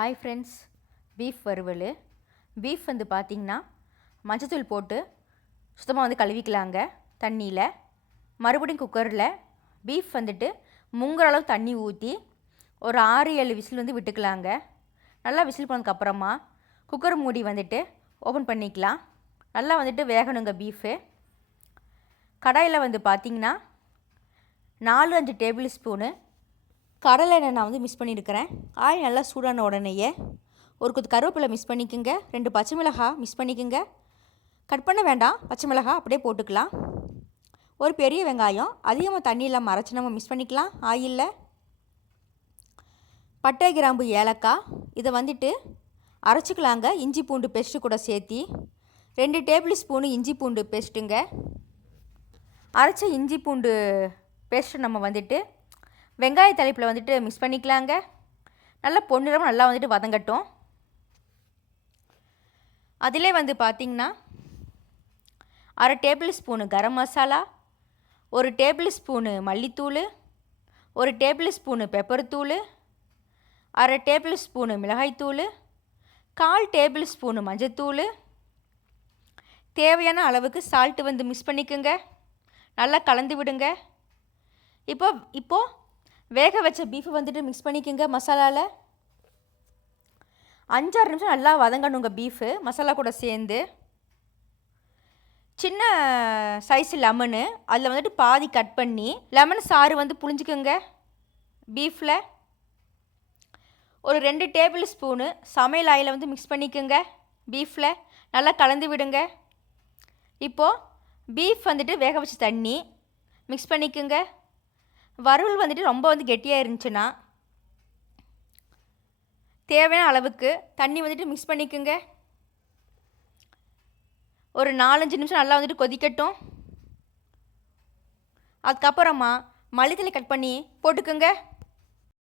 Hi friends, beef வறுவல். Beef வந்து பார்த்திங்கன்னா மஞ்சத்தூள் போட்டு சுத்தமாக வந்து கழுவிக்கலாங்க தண்ணியில். மறுபடியும் குக்கரில் பீஃப் வந்துட்டு முங்குற அளவு தண்ணி ஊற்றி ஒரு 6-7 விசில் வந்து விட்டுக்கலாங்க. நல்லா விசில் போனதுக்கப்புறமா குக்கர் மூடி வந்துட்டு ஓப்பன் பண்ணிக்கலாம். நல்லா வந்துட்டு வேகணுங்க பீஃபு. கடாயில் வந்து பார்த்திங்கன்னா 4-5 டேபிள் ஸ்பூனு கடலை எண்ணெய் நான் வந்து மிக்ஸ் பண்ணியிருக்கிறேன். ஆயில் நல்லா சூடான உடனேயே ஒரு கொத்து கருவேப்பிலை மிக்ஸ் பண்ணிக்கோங்க. 2 பச்சை மிளகாய் மிக்ஸ் பண்ணிக்கோங்க. கட் பண்ண வேண்டாம், பச்சை மிளகாய் அப்படியே போட்டுக்கலாம். ஒரு பெரிய வெங்காயம் அதிகமாக தண்ணி இல்லாமல் அரைச்சி நம்ம மிக்ஸ் பண்ணிக்கலாம் ஆயிலில். பட்டை, கிராம்பு, ஏலக்காய் இதை வந்துட்டு அரைச்சிக்கலாங்க இஞ்சி பூண்டு பேஸ்ட்டு கூட சேர்த்தி. 2 டேபிள் ஸ்பூனு இஞ்சி பூண்டு பேஸ்ட்டுங்க. அரைச்ச இஞ்சி பூண்டு பேஸ்ட்டு நம்ம வந்துட்டு வெங்காய தலைப்பில் வந்துட்டு மிக்ஸ் பண்ணிக்கலாங்க. நல்லா பொன்னிறமாக நல்லா வந்துட்டு வதங்கட்டும். அதிலே வந்து பார்த்திங்கன்னா 1/2 table spoon garam masala, 1 table spoon மல்லித்தூள், 1 டேபிள் ஸ்பூனு பெப்பர் தூள், 1/2 டேபிள் ஸ்பூனு மிளகாய்த்தூள், 1/4 டேபிள் ஸ்பூனு மஞ்சத்தூள், தேவையான அளவுக்கு சால்ட்டு வந்து மிக்ஸ் பண்ணிக்கோங்க. நல்லா கலந்து விடுங்க. இப்போது வேக வச்ச பீஃபை வந்துட்டு மிக்ஸ் பண்ணிக்கோங்க மசாலாவில். 5-6 நிமிஷம் நல்லா வதங்கணுங்க பீஃபு மசாலா கூட சேர்ந்து. சின்ன சைஸ் லெமனு அதில் வந்துட்டு பாதி கட் பண்ணி லெமன் சாறு வந்து புழிஞ்சிக்கோங்க பீஃபில். ஒரு 2 டேபிள் ஸ்பூனு சமையல் ஆயிலை வந்து மிக்ஸ் பண்ணிக்கோங்க பீஃபில். நல்லா கலந்து விடுங்க. இப்போது பீஃப் வந்துட்டு வேக வச்ச தண்ணி மிக்ஸ் பண்ணிக்கோங்க. வறுவல் வந்துட்டு ரொம்ப வந்து கெட்டியாக இருந்துச்சுன்னா தேவையான அளவுக்கு தண்ணி வந்துட்டு மிக்ஸ் பண்ணிக்கோங்க. ஒரு 4-5 நிமிஷம் நல்லா வந்துட்டு கொதிக்கட்டும். அதுக்கப்புறமா மல்லித்தழை கட் பண்ணி போட்டுக்கோங்க